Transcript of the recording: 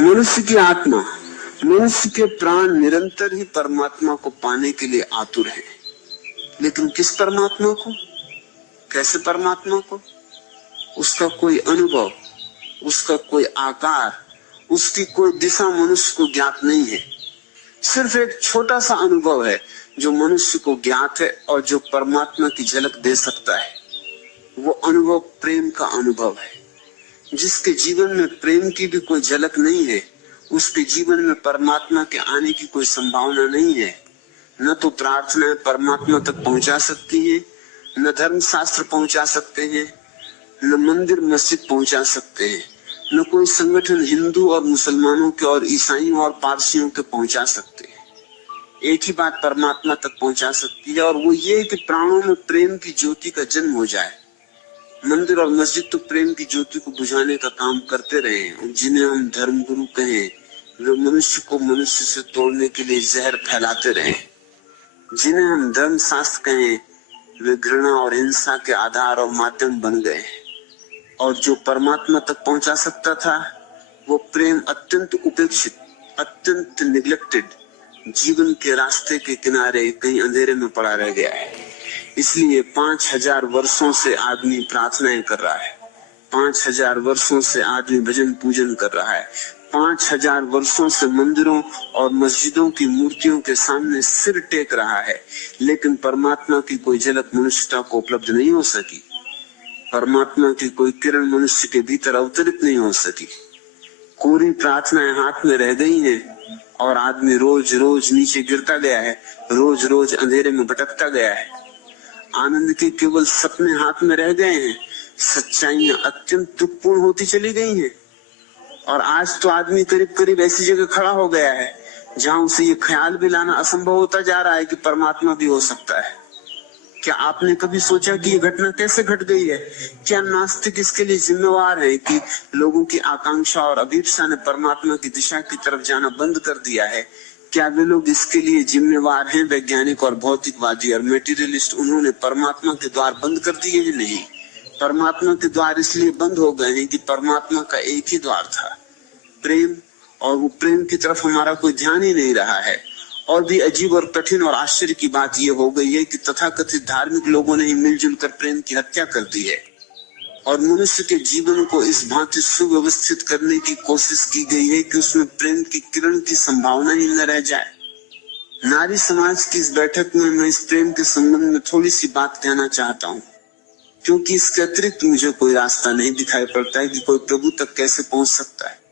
मनुष्य की आत्मा, मनुष्य के प्राण निरंतर ही परमात्मा को पाने के लिए आतुर है। लेकिन किस परमात्मा को, कैसे परमात्मा को? उसका कोई अनुभव, उसका कोई आकार, उसकी कोई दिशा मनुष्य को ज्ञात नहीं है। सिर्फ एक छोटा सा अनुभव है जो मनुष्य को ज्ञात है और जो परमात्मा की झलक दे सकता है। वो अनुभव प्रेम का अनुभव है। जिसके जीवन में प्रेम की भी कोई झलक नहीं है, उसके जीवन में परमात्मा के आने की कोई संभावना नहीं है। न तो प्रार्थनाएं परमात्मा तक पहुंचा सकती हैं, न धर्म शास्त्र पहुंचा सकते हैं, न मंदिर मस्जिद पहुंचा सकते हैं, न कोई संगठन हिंदू और मुसलमानों के और ईसाइयों और पारसियों के पहुंचा सकते हैं। एक ही बात परमात्मा तक पहुंचा सकती है, और वो ये कि प्राणों में प्रेम की ज्योति का जन्म हो जाए। मंदिर और मस्जिद तो प्रेम की ज्योति को बुझाने का काम करते रहे हैं। जिन्हें हम धर्म गुरु कहें, वे मनुष्य को मनुष्य से तोड़ने के लिए जहर फैलाते रहे। जिन्हें हम धर्म शास्त्र कहें, वे घृणा और हिंसा के आधार और माध्यम बन गए। और जो परमात्मा तक पहुंचा सकता था, वो प्रेम अत्यंत उपेक्षित, अत्यंत निग्लेक्टेड, जीवन के रास्ते के किनारे कहीं अंधेरे में पड़ा रह गया है। इसलिए 5000 वर्षों से आदमी प्रार्थनाएं कर रहा है, 5000 वर्षों से आदमी भजन पूजन कर रहा है, 5000 वर्षों से मंदिरों और मस्जिदों की मूर्तियों के सामने सिर टेक रहा है। लेकिन परमात्मा की कोई झलक मनुष्यता को उपलब्ध नहीं हो सकी। परमात्मा की कोई किरण मनुष्य के भीतर अवतरित नहीं हो सकी। कोरी प्रार्थनाएं हाथ में रह गई हैं और आदमी रोज रोज नीचे गिरता गया है, रोज रोज अंधेरे में भटकता गया है। आनंद के केवल सपने हाथ में रह गए हैं, सच्चाइयां अत्यंत दुखपूर्ण होती चली गई हैं। और आज तो आदमी करीब करीब ऐसी जगह खड़ा हो गया है जहां उसे ये ख्याल भी लाना असंभव होता जा रहा है कि परमात्मा भी हो सकता है। क्या आपने कभी सोचा कि ये घटना कैसे घट गई है? क्या नास्तिक इसके लिए जिम्मेवार है कि लोगों की आकांक्षा और अभीप्सा ने परमात्मा की दिशा की तरफ जाना बंद कर दिया है? क्या वे लोग इसके लिए जिम्मेवार हैं? वैज्ञानिक और भौतिकवादी और मेटीरियलिस्ट, उन्होंने परमात्मा के द्वार बंद कर दिए हैं? नहीं, परमात्मा के द्वार इसलिए बंद हो गए हैं कि परमात्मा का एक ही द्वार था, प्रेम। और वो प्रेम की तरफ हमारा कोई ध्यान ही नहीं रहा है। और भी अजीब और कठिन और आश्चर्य की बात यह हो गई है कि तथाकथित धार्मिक लोगों ने ही मिलजुल कर प्रेम की हत्या कर दी है। और मनुष्य के जीवन को इस भांति सुव्यवस्थित करने की कोशिश की गई है कि उसमें प्रेम की किरण की संभावना ही न रह जाए। नारी समाज की इस बैठक में मैं इस प्रेम के संबंध में थोड़ी सी बात कहना चाहता हूँ, क्योंकि इसके अतिरिक्त मुझे कोई रास्ता नहीं दिखाई पड़ता है कि कोई प्रभु तक कैसे पहुंच सकता है।